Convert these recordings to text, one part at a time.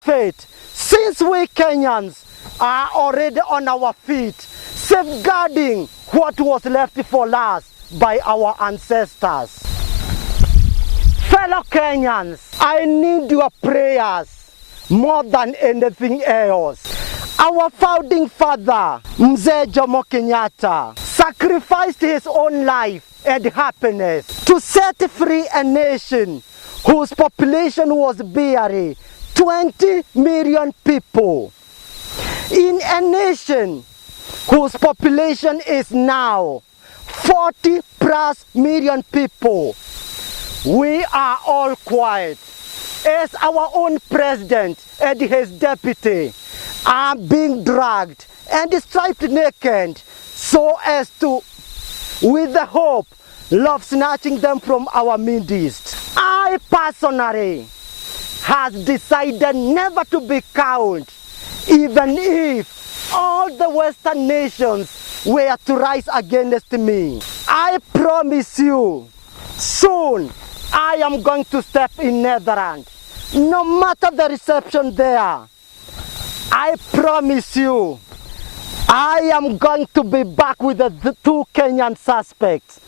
Faith, since we Kenyans are already on our feet, safeguarding what was left for us by our ancestors. Fellow Kenyans, I need your prayers more than anything else. Our founding father, Mzee Jomo Kenyatta, sacrificed his own life and happiness to set free a nation whose population was barely 20 million people. In a nation whose population is now 40 plus million people, we are all quiet as our own president and his deputy are being dragged and stripped naked so as to, with the hope of snatching them from our midst. I personally has decided never to be cowed, even if all the Western nations were to rise against me. I promise you, soon I am going to step in Netherlands. No matter the reception there, I promise you, I am going to be back with the two Kenyan suspects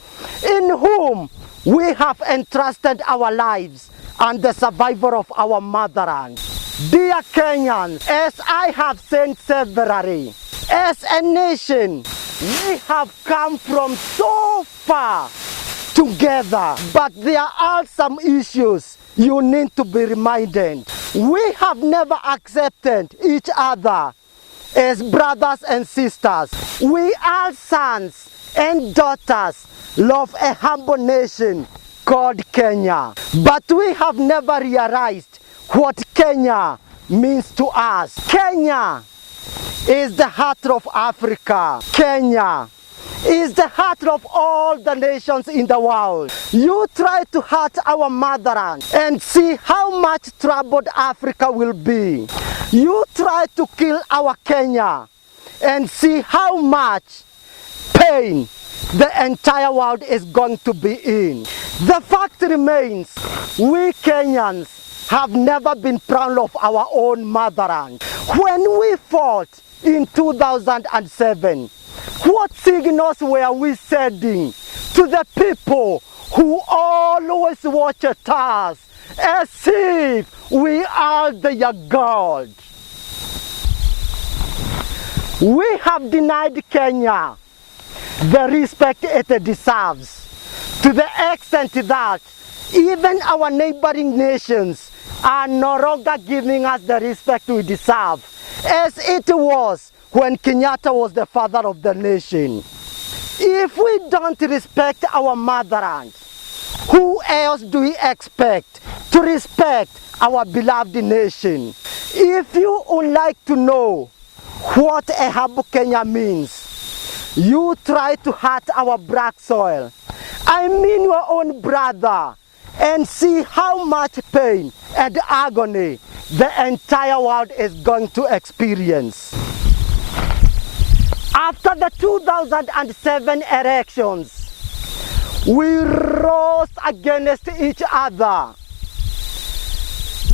in whom we have entrusted our lives and the survival of our motherland. Dear Kenyans, as I have said severally, as a nation, we have come from so far together, but there are some issues you need to be reminded. We have never accepted each other as brothers and sisters. We are sons and daughters of a humble nation called Kenya. But we have never realized what Kenya means to us. Kenya is the heart of Africa. Kenya is the heart of all the nations in the world. You try to hurt our motherland and see how much troubled Africa will be. You try to kill our Kenya and see how much pain the entire world is going to be in. The fact remains, we Kenyans have never been proud of our own motherland. When we fought in 2007, what signals were we sending to the people who always watch at us as if we are their God? We have denied Kenya the respect it deserves, to the extent that even our neighboring nations are no longer giving us the respect we deserve, as it was when Kenyatta was the father of the nation. If we don't respect our motherland, who else do we expect to respect our beloved nation? If you would like to know what a humble Kenya means, you try to hurt our black soil, I mean your own brother, and see how much pain and agony the entire world is going to experience. After the 2007 elections, we rose against each other.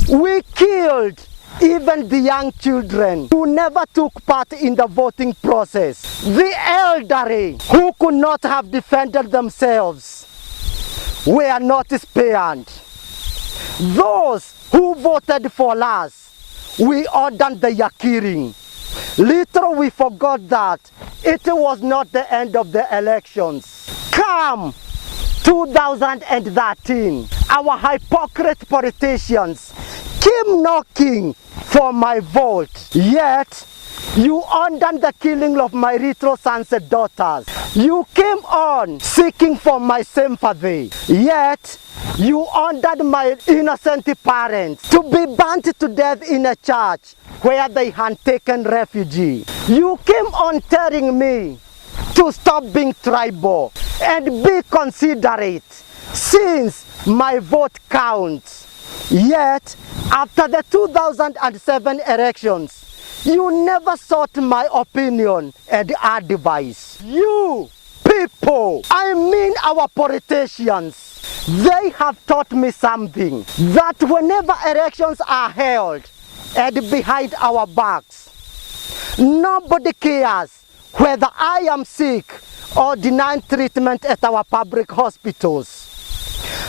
We killed even the young children who never took part in the voting process. The elderly who could not have defended themselves were not spared. Those who voted for us, we ordered their killing. Little we forgot that it was not the end of the elections. Come 2013, our hypocrite politicians came knocking for my vote. Yet, you ordered the killing of my little sons and daughters. You came on seeking for my sympathy. Yet, you ordered my innocent parents to be burnt to death in a church where they had taken refuge. You came on telling me to stop being tribal and be considerate since my vote counts. Yet, after the 2007 elections, you never sought my opinion and advice. You people, I mean our politicians, they have taught me something, that whenever elections are held, and behind our backs. Nobody cares whether I am sick or denied treatment at our public hospitals.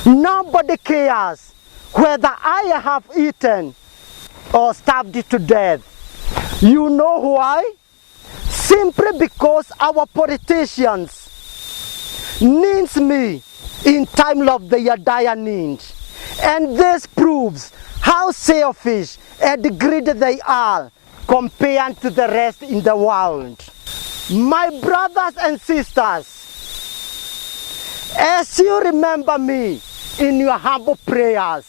Nobody cares whether I have eaten or starved to death. You know why? Simply because our politicians need me in time of their dire need. And this proves how selfish and greedy they are compared to the rest in the world. My brothers and sisters, as you remember me in your humble prayers,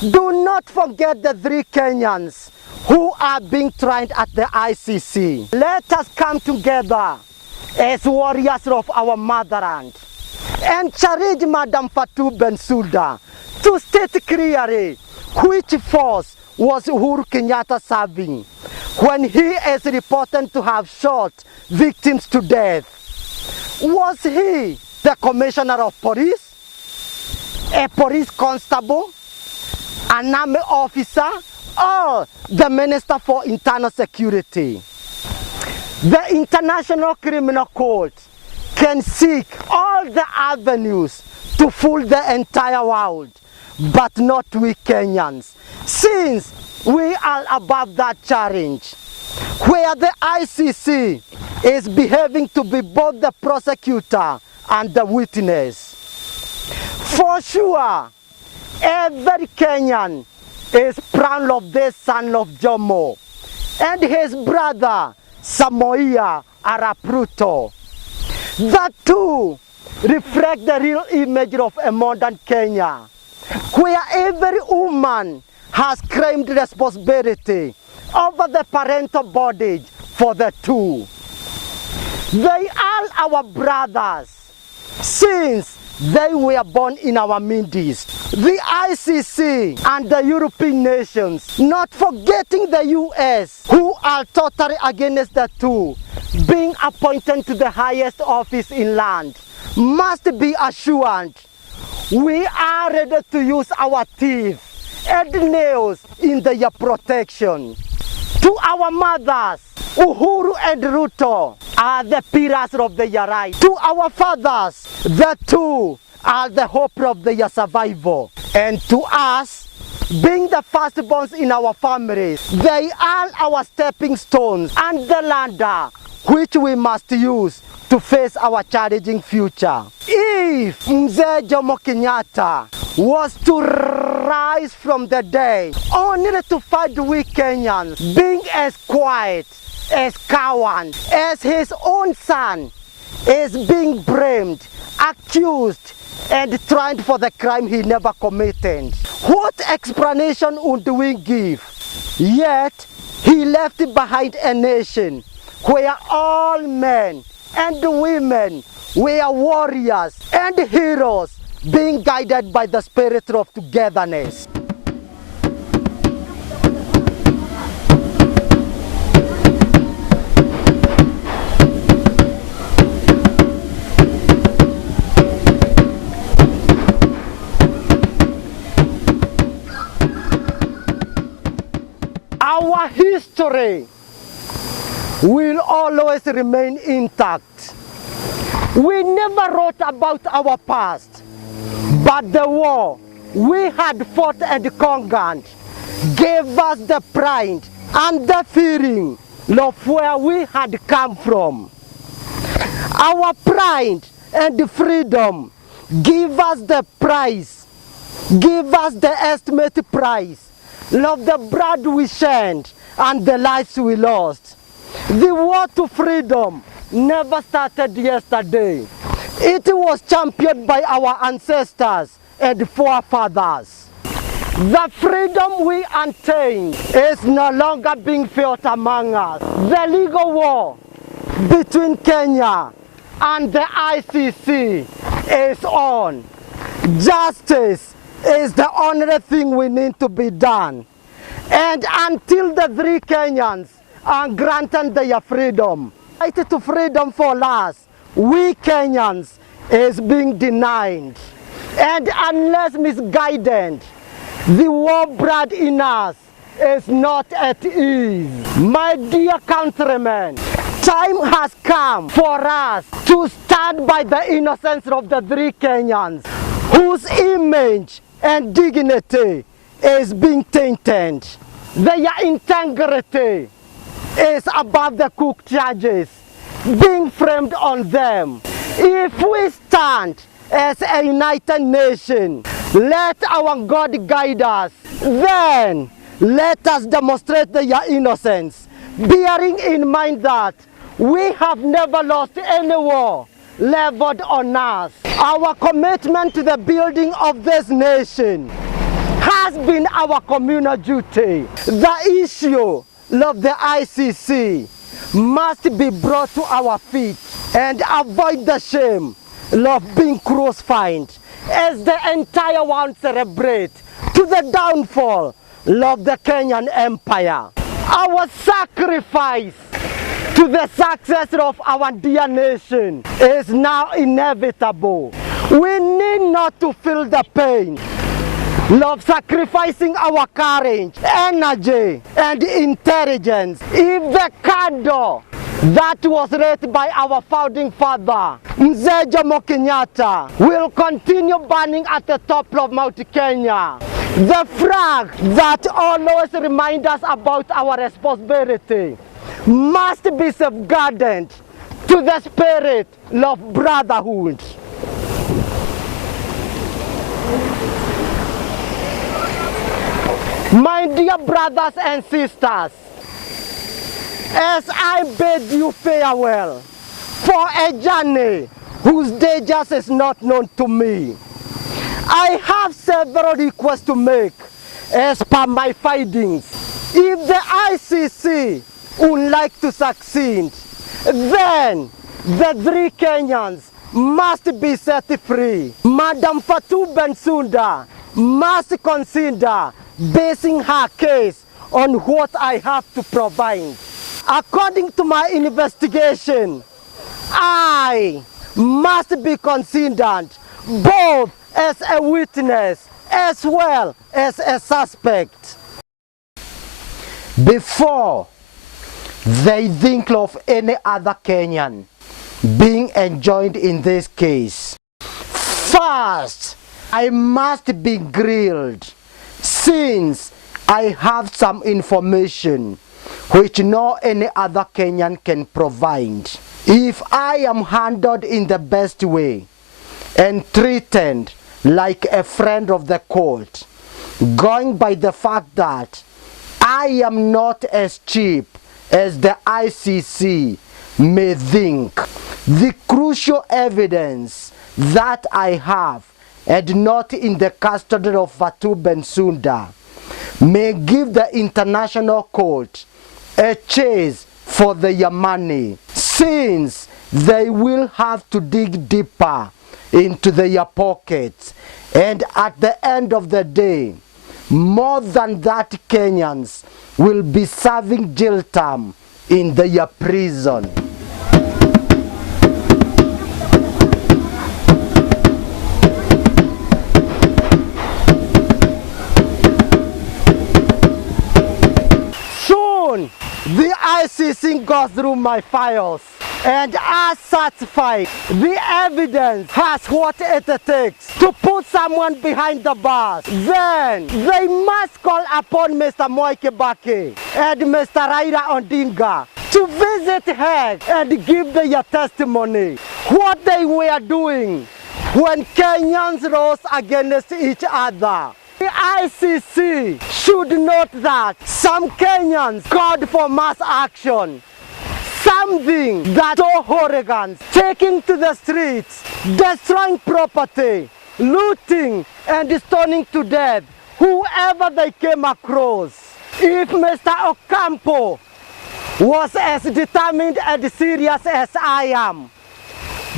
do not forget the 3 Kenyans who are being tried at the ICC. Let us come together as warriors of our motherland and challenge Madam Fatou Bensouda to state clearly which force was Uhuru Kenyatta serving when he is reported to have shot victims to death. Was he the commissioner of police, a police constable, an army officer, or the Minister for Internal Security? The International Criminal Court can seek all the avenues to fool the entire world, but not we Kenyans, since we are above that challenge, where the ICC is behaving to be both the prosecutor and the witness. For sure, every Kenyan is proud of this son of Jomo and his brother Samoia Arap Ruto. The two reflect the real image of a modern Kenya, where every woman has claimed responsibility over the parental bondage for the two. They are our brothers since they were born in our midst. The ICC and the European nations, not forgetting the US, who are totally against the two being appointed to the highest office in land, must be assured we are ready to use our teeth and nails in their protection. To our mothers, Uhuru and Ruto are the pillars of their right. To our fathers, the two are the hope of their survival. And to us, being the firstborns in our families, they are our stepping stones and the ladder which we must use to face our challenging future. If Mzee Jomo Kenyatta was to rise from the dead, only to find we Kenyans being as quiet, as coward, as his own son is being blamed, accused, and tried for the crime he never committed, what explanation would we give? Yet, he left behind a nation where all men and women were warriors and heroes being guided by the spirit of togetherness. Our history will always remain intact. We never wrote about our past, but the war we had fought and conquered gave us the pride and the feeling of where we had come from. Our pride and freedom give us the price, give us the estimated price of the blood we shed and the lives we lost. The war to freedom never started yesterday. It was championed by our ancestors and forefathers. The freedom we attained is no longer being felt among us. The legal war between Kenya and the ICC is on. Justice is the only thing we need to be done. And until the 3 Kenyans are granted their freedom, right to freedom for us, we Kenyans is being denied. And unless misguided, the war blood in us is not at ease. My dear countrymen, time has come for us to stand by the innocence of the three Kenyans whose image and dignity is being tainted. Their integrity is above the cooked charges being framed on them. If we stand as a united nation, let our God guide us. Then let us demonstrate their innocence, bearing in mind that we have never lost any war leveled on us. Our commitment to the building of this nation has been our communal duty. The issue of the ICC must be brought to our feet and avoid the shame of being crucified as the entire world celebrates to the downfall of the Kenyan Empire. Our sacrifice to the success of our dear nation is now inevitable. We need not to feel the pain of sacrificing our courage, energy, and intelligence if the candor that was raised by our founding father, Mzee Jomo Kenyatta, will continue burning at the top of Mount Kenya. The flag that always reminds us about our responsibility must be safeguarded to the spirit of brotherhood. My dear brothers and sisters, as I bid you farewell for a journey whose dangers is not known to me, I have several requests to make as per my findings. If the ICC would like to succeed, then the three Kenyans must be set free. Madam Fatou Bensouda must consider basing her case on what I have to provide. According to my investigation, I must be considered both as a witness as well as a suspect. Before they think of any other Kenyan being enjoined in this case, first I must be grilled, since I have some information which no any other Kenyan can provide. If I am handled in the best way and treated like a friend of the court, going by the fact that I am not as cheap as the ICC may think, the crucial evidence that I have and not in the custody of Fatou Bensouda may give the international court a chase for their money, since they will have to dig deeper into their pockets, and at the end of the day, more than that Kenyans will be serving jail term in their prison. Soon, the ICC goes through my files, and as satisfied, the evidence has what it takes to put someone behind the bars. Then they must call upon Mr. Moi Kibaki and Mr. Raila Odinga to visit Hague and give their testimony what they were doing when Kenyans rose against each other. The ICC should note that some Kenyans called for mass action, something that saw hooligans taking to the streets, destroying property, looting and stoning to death whoever they came across. If Mr. Ocampo was as determined and serious as I am,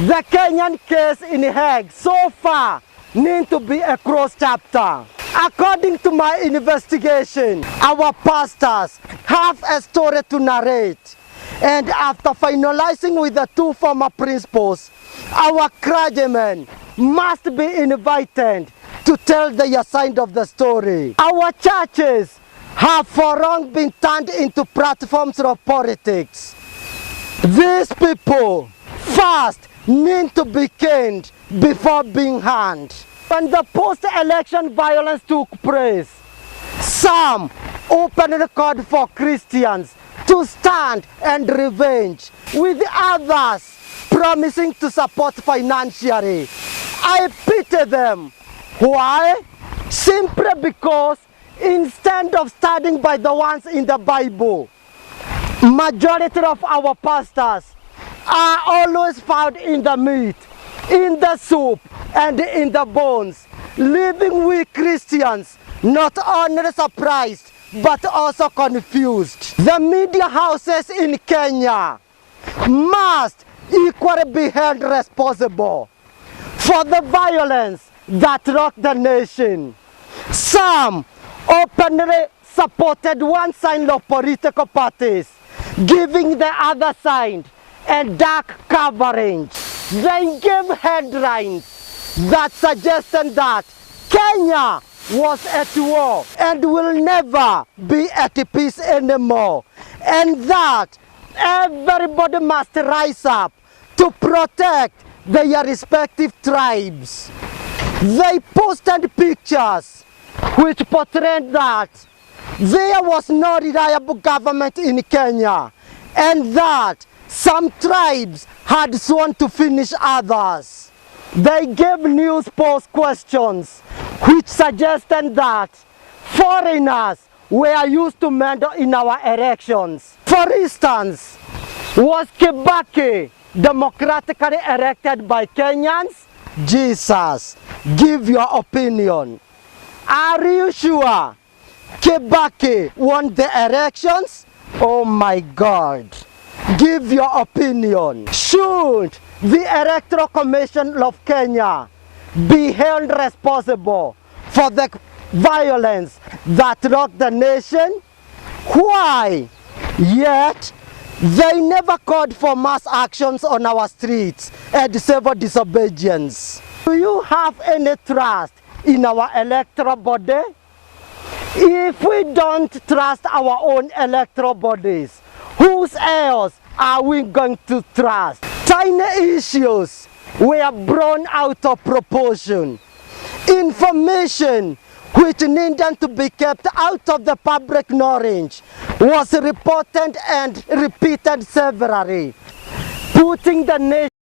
the Kenyan case in Hague so far needs to be a cross chapter. According to my investigation, our pastors have a story to narrate. And after finalizing with the two former principals, our clergymen must be invited to tell their side of the story. Our churches have for long been turned into platforms of politics. These people first need to be caned before being hanged. When the post-election violence took place, some openly called for Christians to stand and revenge, with others promising to support financially. I pity them. Why? Simply because instead of standing by the ones in the Bible, majority of our pastors are always found in the meat, in the soup, and in the bones, leaving we Christians not only surprised but also confused. The media houses in Kenya must equally be held responsible for the violence that rocked the nation. Some openly supported one side of political parties, giving the other side a dark covering. They gave headlines that suggested that Kenya was at war and will never be at peace anymore, and that everybody must rise up to protect their respective tribes. They posted pictures which portrayed that there was no reliable government in Kenya, and that some tribes had sworn to finish others. They gave news post questions which suggested that foreigners were used to meddle in our elections. For instance, was Kibaki democratically elected by Kenyans? Jesus, give your opinion. Are you sure Kibaki won the elections? Oh my God. Give your opinion. Should the Electoral Commission of Kenya be held responsible for the violence that rocked the nation? Why? Yet, they never called for mass actions on our streets and civil disobedience. Do you have any trust in our electoral body? If we don't trust our own electoral bodies, whose else are we going to trust? Tiny issues were blown out of proportion. Information which needed to be kept out of the public knowledge was reported and repeated severally, putting the nation